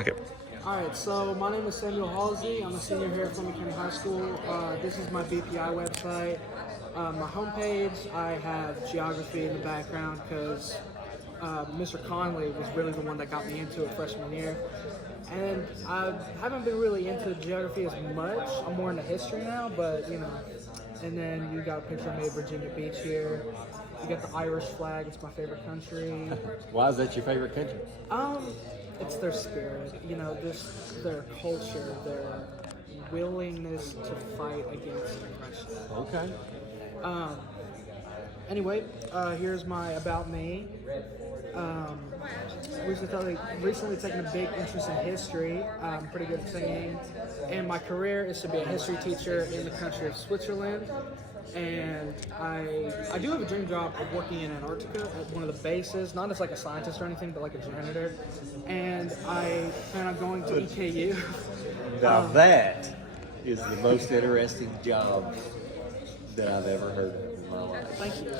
Okay. All right, so my name is Samuel Halsey. I'm a senior here at Fleming County High School. This is my BPI website. My homepage, I have geography in the background because Mr. Conley was really the one that got me into it freshman year. And I haven't been really into geography as much. I'm more into history now, but you know. And then you got a picture of me at Virginia Beach here. You got the Irish flag. It's my favorite country. Why is that your favorite country? Um, it's their spirit, you know, their culture, their willingness to fight against oppression. Okay. Um, anyway, here's my about me. Um, recently taken a big interest in history. I'm pretty good at singing, and my career is to be a history teacher in the country of Switzerland. And I do have a dream job of working in Antarctica at one of the bases, not as like a scientist or anything, but like a janitor. And I plan on going to EKU. Now that is the most interesting job that I've ever heard of in my life. Thank you.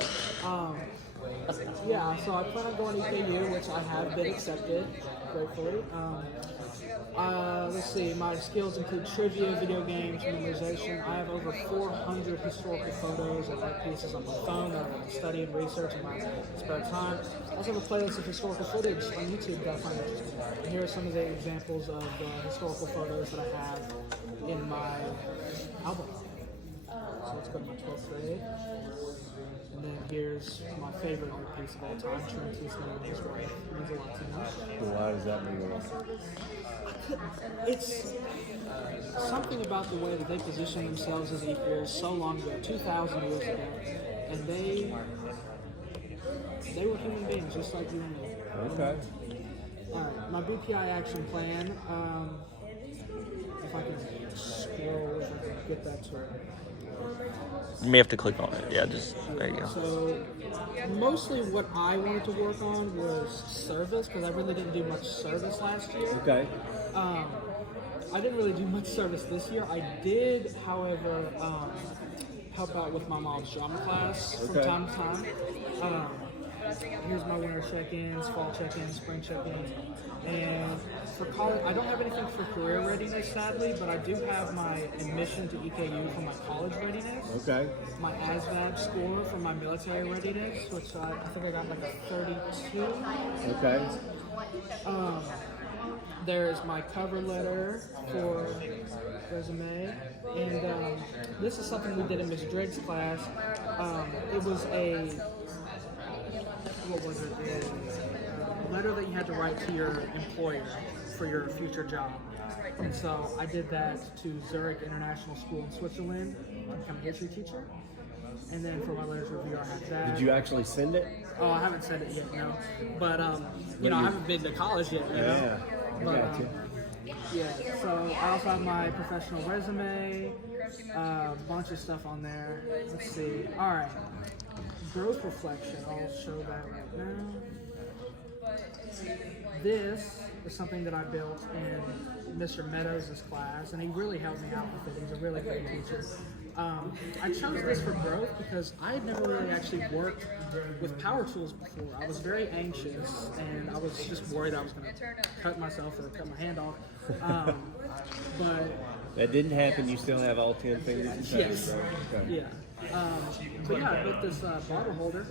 Yeah, so I plan on going to EKU, which I have been accepted, gratefully. Let's see, my skills include trivia, video games, memorization. I have over 400 historical photos and art pieces on my phone that I like to study and research in my spare time. I also have a playlist of historical footage on YouTube that I find interesting. And here are some of the examples of historical photos that I have in my album. So let's go to my 12th grade. And then here's my favorite art piece of all time, Trinity's Name and His Wife. It means a lot to me. Why does that mean a lot? It's something about the way that they position themselves as equals so long ago, 2,000 years ago, and they were human beings just like you and me. Okay. All right, my BPI action plan. If I can scroll, if I can get that to it. You may have to click on it. Yeah, just there you go. So, mostly what I wanted to work on was service because I really didn't do much service last year. Okay. I didn't really do much service this year. I did, however, help out with my mom's drama class from Okay. time to time. Here's my winter check-ins, fall check-ins, spring check-ins. And for college, I don't have anything for career readiness, sadly, but I do have my admission to EKU for my college readiness. Okay. My ASVAB score for my military readiness, which I think I got like a 32. Okay. There's my cover letter for resume, and this is something we did in Miss Driggs' class. It was what was it? A letter that you had to write to your employer for your future job. And so I did that to Zurich International School in Switzerland to become a history teacher. And then for my letters review, I had that. Did you actually send it? Oh, I haven't sent it yet, no. But, I haven't been to college yet, you know? Yeah. I But, got you. yeah, so I also have my professional resume, a bunch of stuff on there. Let's see. All right. Growth reflection. I'll show that right now. This is something that I built in Mr. Meadows' class, and he really helped me out with it. He's a really good teacher. I chose this for growth because I had never really actually worked with power tools before. I was very anxious, and I was just worried I was going to cut myself or cut my hand off. But That didn't happen. You still have all 10 fingers and toes. yes, Right? Okay. yeah. But yeah, I built this bottle holder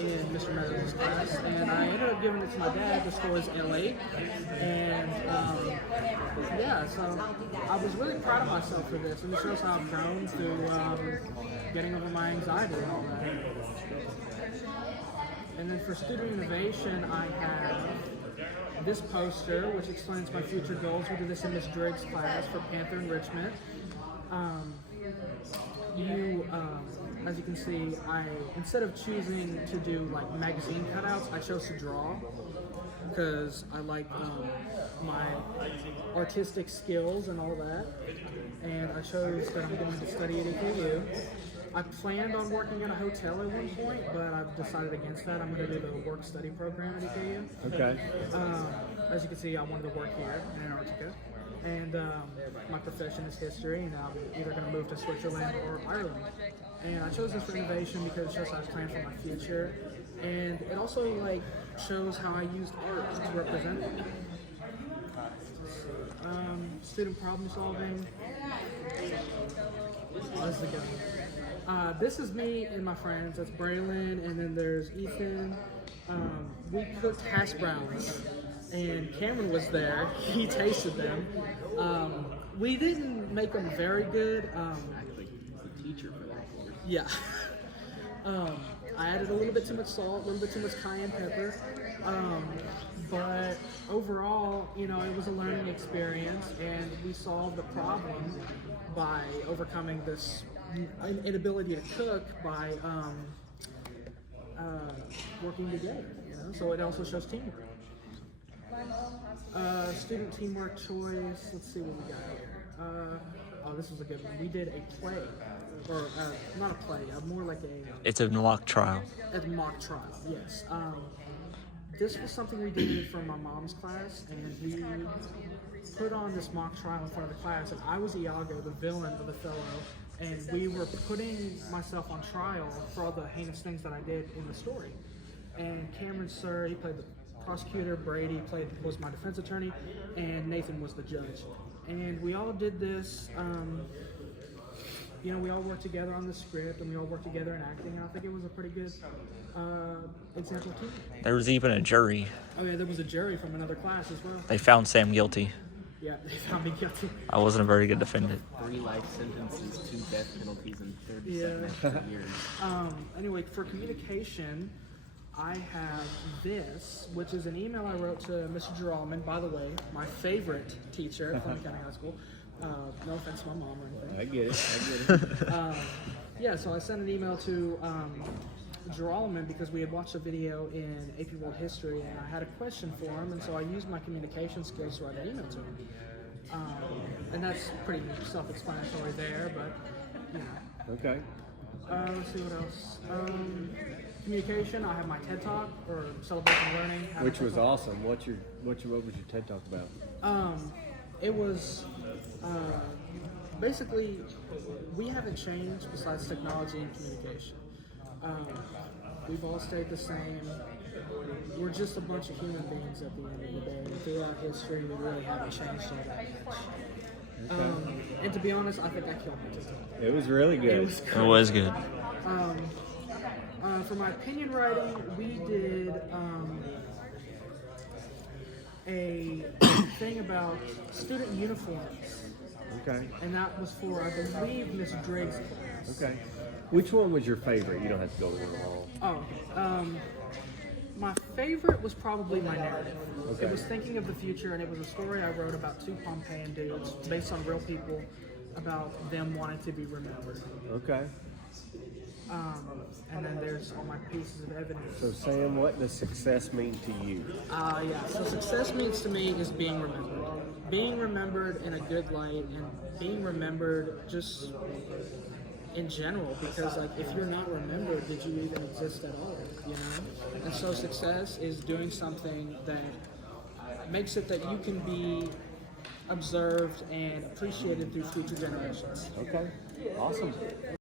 in Mr. Meadows' class, and I ended up giving it to my dad. The store is L8, and yeah, so I was really proud of myself for this, and it shows how I've grown through getting over my anxiety and all that. And then for student innovation, I have this poster, which explains my future goals. We did this in Miss Driggs' class for Panther Enrichment. As you can see, instead of choosing to do like magazine cutouts, I chose to draw because I like my artistic skills and all that. And I chose that I'm going to study at EKU. I planned on working in a hotel at one point, but I've decided against that. I'm going to do the work-study program at EKU. Okay. As you can see, I wanted to work here in Antarctica. And my profession is history, and I'm either going to move to Switzerland or Ireland. And I chose this for innovation because it shows how I plan for my future. And it also shows how I used art to represent it. Student problem solving. That's the good one. This is me and my friends. That's Braylon, and then there's Ethan. We cooked hash browns, and Cameron was there. He tasted them. We didn't make them very good. Teacher for that course. Yeah. I added a little bit too much salt, a little bit too much cayenne pepper. But overall, you know, it was a learning experience, and we solved the problem by overcoming this inability to cook by working together. You know, so it also shows teamwork. Student teamwork choice. Let's see what we got here. Oh, this was a good one. We did a play, or not a play, more like It's a mock trial. a mock trial. Yes. This was something we did for my mom's class, and we put on this mock trial in front of the class, and I was Iago, the villain of Othello, and we were putting myself on trial for all the heinous things that I did in the story. And Cameron Sir, he played the prosecutor, Brady was my defense attorney, and Nathan was the judge. And we all did this, you know, we all worked together on the script, and we all worked together in acting, and I think it was a pretty good example too. There was even a jury. Oh yeah, there was a jury from another class as well. They found Sam guilty. Yeah, they found me guilty. I wasn't a very good defendant. 3 life sentences, 2 death penalties, and 37 Yeah. extra years. Anyway, for communication, I have this, which is an email I wrote to Mr. Geralman, by the way, my favorite teacher at Fleming County High School. No offense to my mom or anything. I get it. Yeah, so I sent an email to Geralman because we had watched a video in AP World History, and I had a question for him, and so I used my communication skills to write an email to him. And that's pretty self-explanatory there, but, you know. Okay. Let's see what else. Communication. I have my TED Talk, or Celebration Learning. Which was awesome. What was your TED Talk about? It was basically, we haven't changed besides technology and communication. We've all stayed the same. We're just a bunch of human beings at the end of the day. And throughout history, we really haven't changed all that much. And to be honest, I think I killed my TED Talk. It was really good. It was It was good. For my opinion writing, we did a thing about student uniforms, Okay. and that was for, I believe, Miss Driggs' class. Okay. Which one was your favorite? You don't have to go to them all. Oh, my favorite was probably my narrative. Okay. It was thinking of the future, and it was a story I wrote about 2 Pompeian dudes based on real people, about them wanting to be remembered. Okay. And then there's all my pieces of evidence. So Sam, what does success mean to you? Yeah, so success means to me is being remembered. Being remembered in a good light, and being remembered just in general, because like if you're not remembered, did you even exist at all, you know? And so success is doing something that makes it that you can be observed and appreciated through future generations. Okay. Awesome.